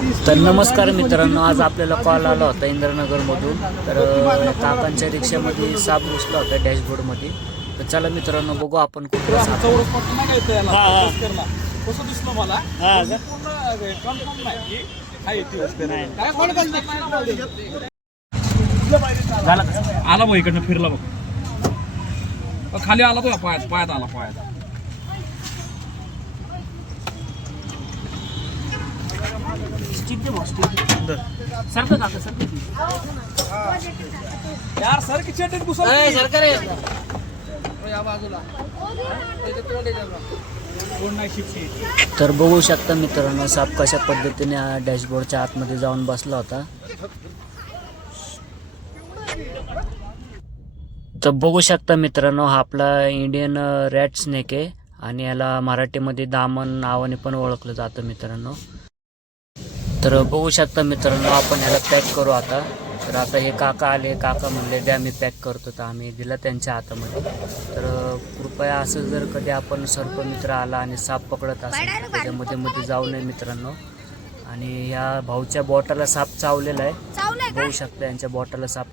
तर नमस्कार मित्रांनो, आज आपल्याला कॉल आला होता इंद्रनगरमधून. तर काकांच्या रिक्षामध्ये साप घुसला होता डॅशबोर्डमध्ये. तर चला मित्रांनो, बघू आपण कुठला साप आहे. कसं दिसलं मला पूर्ण कन्फर्म नाही की आहे ती वस्तू नाही. आला बघ इकडनं फिरला बघ, खाली आला तो पायात आला पायात. यार सर की चेट या बाजूला तर बघू शकता मित्रांनो, साप कशा पद्धतीने डॅशबोर्डच्या आतमध्ये जाऊन बसला होता. तर बघू शकता मित्रांनो, हा आपला इंडियन रॅट स्नेक आहे आणि याला मराठीमध्ये दामन नावाने पण ओळखलं जातं मित्रांनो. तर बघू शकता मित्रांनो, आपण याला पॅक करू आता. तर आता हे काका आले, काका म्हणले द्या मी पॅक करतो. तर आम्ही दिला त्यांच्या हातामध्ये. तर कृपया असं जर कधी आपण सर्पमित्र आला आणि साप पकडत असेल तर त्याच्यामध्ये मध्ये जाऊ नये मित्रांनो. आणि ह्या भाऊच्या बोटाला साप चावलेला आहे, बघू शकता यांच्या बोटाला साप